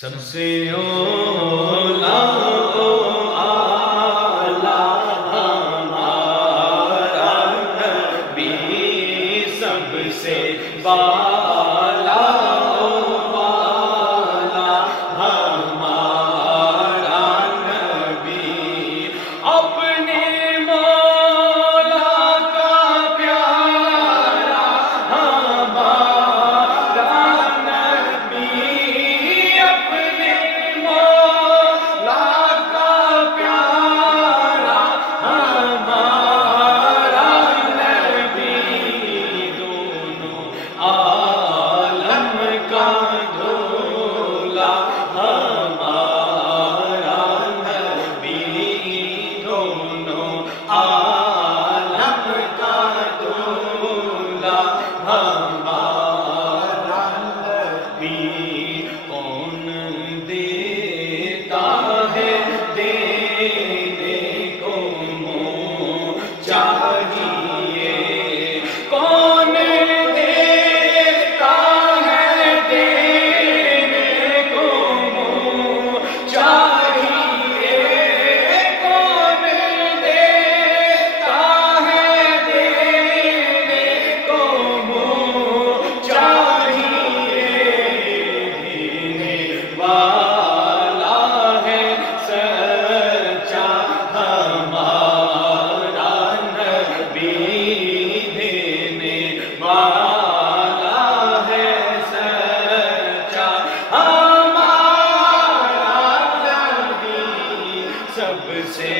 سب سے اولا اعلیٰ ہمارا نبی، سب سے بالا والا ہمارا نبی، اپنے مولا کا پیارا ہمارا نبی، اپنے مولا کا پیارا ہمارا نبی، دونوں عالم کا دھولا ہمارا نبی، دونوں عالم کا دھولا ہمارا نبی، کون دیتا ہے دینے کو منہ چاہیے، کون دیتا ہے دینے کو منہ چاہیے، کون دیتا ہے دینے کو منہ چاہیے، دینے والا ہے سچا ہمارا نبی، دینے والا ہے سچا ہمارا نبی، سب سے